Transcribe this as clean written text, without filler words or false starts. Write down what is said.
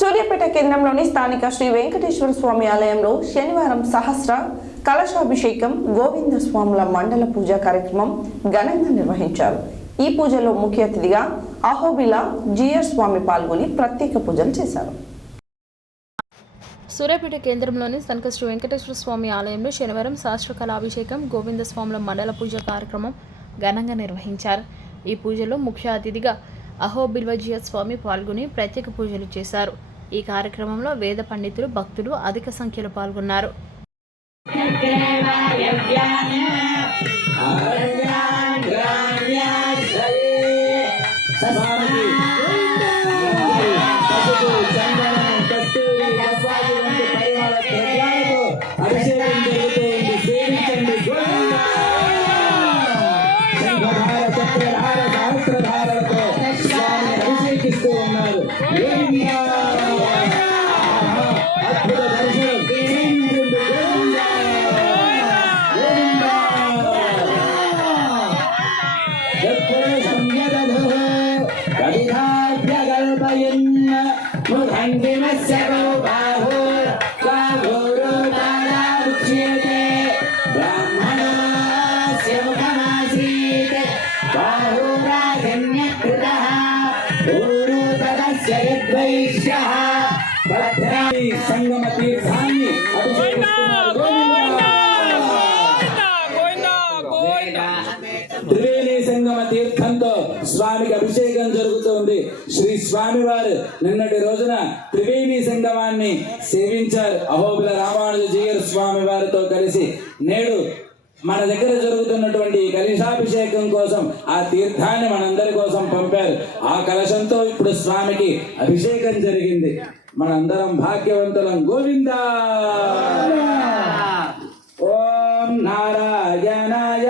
సూర్యాపేట కేంద్రంలోని స్థానిక శ్రీ వెంకటేశ్వర స్వామి ఆలయంలో శనివారం సహస్ర కలశాభిషేకం గోవింద స్వాముల మండల పూజా కార్యక్రమం ఘనంగా నిర్వహించారు. ఈ పూజలో ముఖ్య అతిథిగా అహోబిల జిఆర్ స్వామి పాల్గొని ప్రత్యేక పూజలు చేశారు. సూర్యాపేట కేంద్రంలోని స్థానిక శ్రీ వెంకటేశ్వర స్వామి ఆలయంలో శనివారం సహస్ర కళాభిషేకం గోవింద స్వాముల మండల పూజ కార్యక్రమం ఘనంగా నిర్వహించారు. ఈ పూజలో ముఖ్య అతిథిగా అహోబిల్వ జిఆర్ స్వామి పాల్గొని ప్రత్యేక పూజలు చేశారు. ఈ కార్యక్రమంలో వేద పండితులు, భక్తులు అధిక సంఖ్యలో పాల్గొన్నారు. సంగమ తీర్థాన్ని త్రివేణి సంగమ తీర్థంతో స్వామికి అభిషేకం జరుగుతుంది. శ్రీ స్వామి వారు నిన్నటి రోజున త్రివేణి సంగమాన్ని సేవించారు. అహోబిల రామానుజ జిఆర్ స్వామి వారితో కలిసి నేడు మన దగ్గర జరుగుతున్నటువంటి కలశాభిషేకం కోసం ఆ తీర్థాన్ని మనందరి కోసం పంపారు. ఆ కలశంతో ఇప్పుడు స్వామికి అభిషేకం జరిగింది. మనందరం భాగ్యవంతులం. గోవిందా. ఓం నారాయణాయ